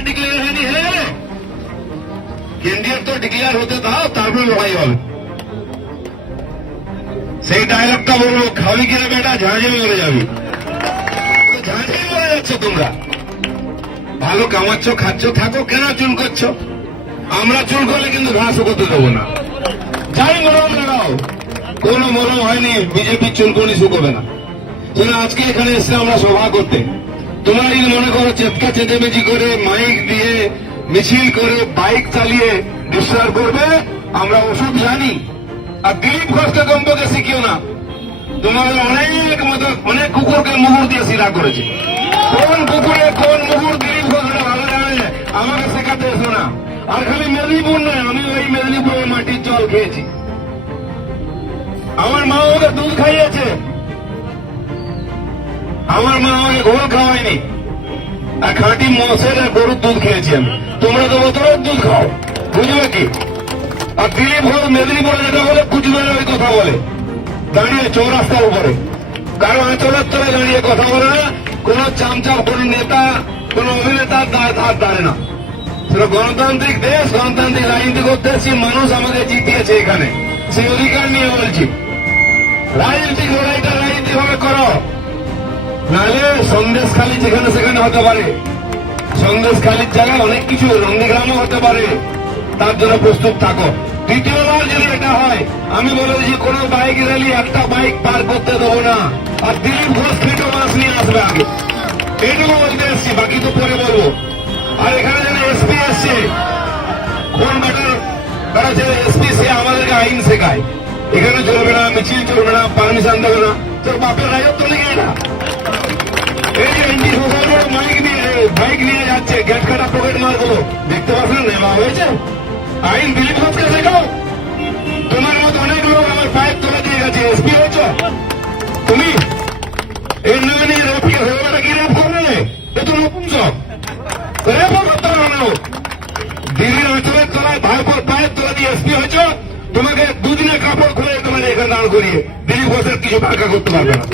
কেন্দ্রীয় ডিক্লেয়ার হয়নি। হ্যাঁ, কেন্দ্রীয় তো ডিক্লেয়ার হতে দাও, তারপরে লড়াই হবে। সেই ডায়লগটা বলবো, খাবি কিনা বেটা, ঝাঁঝে মরে যাবি। ঝাঁঝে মরে যাচ্ছ তোমরা। ভালো কামাচ্ছ, খাচ্ছ, থাকো, কেন চুল করছো? আমরা চুল করলে কিন্তু ঘাসও করতে দেবো না। যাই মরম লাগাও, কোনো মরম হয়নি, বিজেপির চুলকনি শুকোবে না। আজকে এখানে এসে আমরা সভা করতে, তোমরা যদি মনে করো চেপটা চেঁচেমেচি করে, মাইক দিয়ে, মিছিল করে, বাইক চালিয়ে ডিস্টার্ব করবে, আমরা ওষুধ জানি। আর দিলীপ ঘোষকে কমপক্ষে শিখিও না। তোমাদের অনেক কুকুরকে মুগুর দিয়ে সিধা করেছে। কোন কুকুরে কোন মুগুর দিলীপ ঘোষ ভালো জানে, আমাকে শেখাতে এসো না। আর খালি মেদিনীপুর নয়, আমি ওই মেদিনীপুরের মাটির জল খেয়েছি। আমার মা ওকে দুধ খাইয়েছে, আমার মা আমাকে ঘোল খাওয়ায়নি। আর খাঁটি মোষের আর গরুর দুধ খেয়েছি আমি। তোমরা তো বোতলের দুধ খাও, বুঝবে কি? আর দিলীপ ঘোষ মেদিনীপুরে যেটা বলে, কুচবিহারে ওই কথা বলে, দাঁড়িয়ে চৌরাস্তার উপরে, কারো আঁচলের তলে দাঁড়িয়ে কথা বলে না। কোন চামচা, কোন নেতা, কোন অভিনেতার ধার ধারে না। সেটা গণতান্ত্রিক দেশ, গণতান্ত্রিক রাজনীতি করতে এসেছি, মানুষ আমাকে জিতিয়েছে এখানে, সেই অধিকার নিয়ে বলছি। রাজনৈতিক লড়াইটা রাজনীতি ভাবে করো, নাহলে সন্দেশখালী যেখানে সেখানে হতে পারে। সন্দেশখালীর জায়গায় অনেক কিছু, নন্দীগ্রামও হতে পারে। তার জন্য প্রস্তুত থাকো। দ্বিতীয়বার যদি এটা হয়, আমি বলে দিচ্ছি, কোন বাইক র্যালি একটা বাইক পার করতে দেবো না। আর দিলীপ ঘোষ ফিটো মাছ নিয়ে আসবে আগে, এইটুকু বলতে এসছি, বাকি তো পরে বলবো। আর এখানে যেন এসপি এসছে, কোন ব্যাটার বেড়াচ্ছে এসপি, সে আমাদেরকে আইন শেখায়। এখানে চলবে না, মিছিল চলবে না, পারমিশন দেবে না। তোর বাপের রাজত্ব নেই না। এই যে এনডি সোশ্যাল মাইক নিয়ে, বাইক নিয়ে যাচ্ছে, গেট কাটা পকেট মারগুলো দেখতে পাচ্ছ না, নেওয়া হয়েছে। আইন দিলীপ ঘোষকে শেখাও। তোমার মতো অনেক লোক আমার পায়ের তলে দিয়ে গেছে, এসপি হয়েছ তুমি। এর নামে নিয়ে রেপকে হয়ে কি রেপ করবে? এ তো নপুংসক, রেপও করতে পারো না। দিল্লির অঞ্চলের তলায় ভাইপোর পায়ের তলা দিয়ে এসপি হয়েছ, তোমাকে দুদিনের কাপড় খুলে তোমার এখানে দাঁড় করিয়ে দিলীপ ঘোষের কিছু বাঁকা করতে পারবে না।